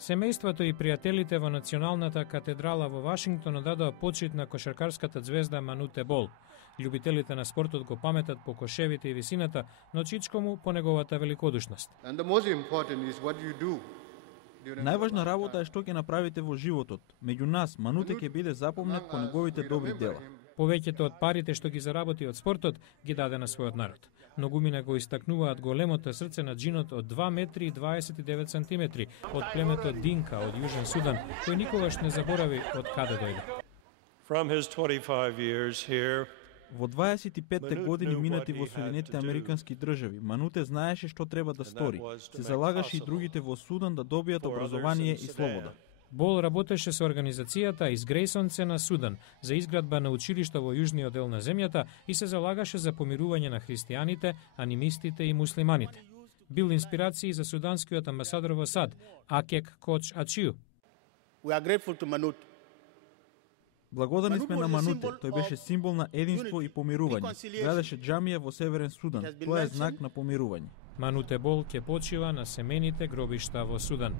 Семејството и пријателите во Националната катедрала во Вашингтон дадоа почит на кошаркарската звезда Мануте Бол. Љубителите на спортот го паметат по кошевите и висината, но Чичко по неговата великодушност. Најважна работа е што ќе направите во животот. Меѓу нас, Мануте ќе биде запомнет по неговите добри дела. Повеќето од парите што ги заработи од спортот ги даде на својот народ. Многумина го истакнуваат големото срце на джинот од 2 метри и 29 сантиметри од племето Динка од Јужен Судан, кој никогаш не заборави од каде дојде. Во 25-те години минати во Соединетите Американски држави, Мануте знаеше што треба да стори. Се залагаше и другите во Судан да добијат образование и слобода. Бол работеше со организацијата из Грейсонце на Судан за изградба на училишта во јужниот дел на земјата и се залагаше за помирување на христијаните, анимистите и муслиманите. Бил инспирацији за суданскиот амбасадор во САД, Акек Коч Ачиу. Благодарни сме на Мануте, тој беше символ на единство и помирување. Градеше џамија во Северен Судан, тоа е знак на помирување. Мануте Бол ќе почива на семените гробишта во Судан.